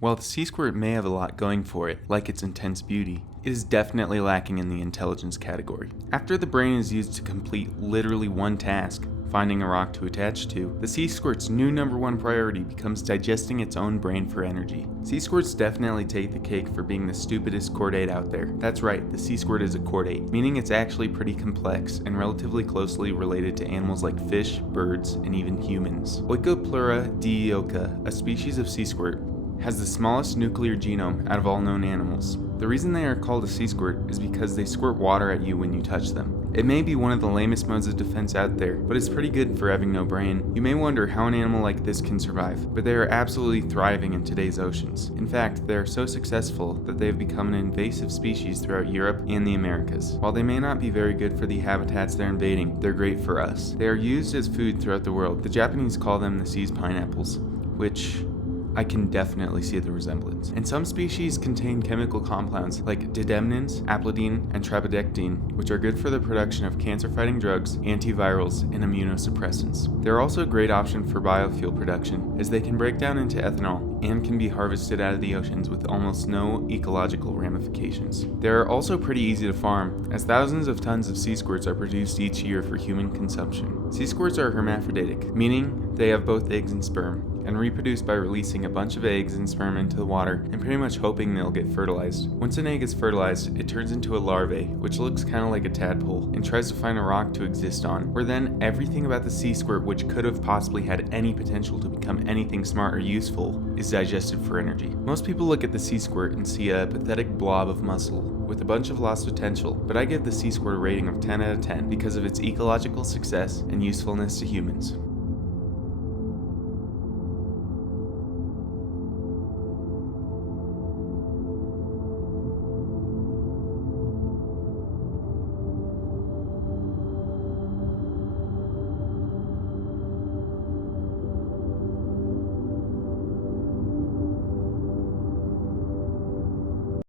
While the sea squirt may have a lot going for it, like its intense beauty, it is definitely lacking in the intelligence category. After the brain is used to complete literally one task, finding a rock to attach to, the sea squirt's new number one priority becomes digesting its own brain for energy. Sea squirts definitely take the cake for being the stupidest chordate out there. That's right, the sea squirt is a chordate, meaning it's actually pretty complex and relatively closely related to animals like fish, birds, and even humans. Oikopleura dioica, a species of sea squirt, has the smallest nuclear genome out of all known animals. The reason they are called a sea squirt is because they squirt water at you when you touch them. It may be one of the lamest modes of defense out there, but it's pretty good for having no brain. You may wonder how an animal like this can survive, but they are absolutely thriving in today's oceans. In fact, they are so successful that they have become an invasive species throughout Europe and the Americas. While they may not be very good for the habitats they're invading, they're great for us. They are used as food throughout the world. The Japanese call them the sea's pineapples, which I can definitely see the resemblance. And some species contain chemical compounds like didemnins, aplidine, and trabadectine, which are good for the production of cancer-fighting drugs, antivirals, and immunosuppressants. They're also a great option for biofuel production, as they can break down into ethanol and can be harvested out of the oceans with almost no ecological ramifications. They're also pretty easy to farm, as thousands of tons of sea squirts are produced each year for human consumption. Sea squirts are hermaphroditic, meaning they have both eggs and sperm, and reproduce by releasing a bunch of eggs and sperm into the water and pretty much hoping they'll get fertilized. Once an egg is fertilized, it turns into a larvae, which looks kind of like a tadpole, and tries to find a rock to exist on, where then everything about the sea squirt which could have possibly had any potential to become anything smart or useful is digested for energy. Most people look at the sea squirt and see a pathetic blob of muscle with a bunch of lost potential, but I give the sea squirt a rating of 10 out of 10 because of its ecological success and usefulness to humans.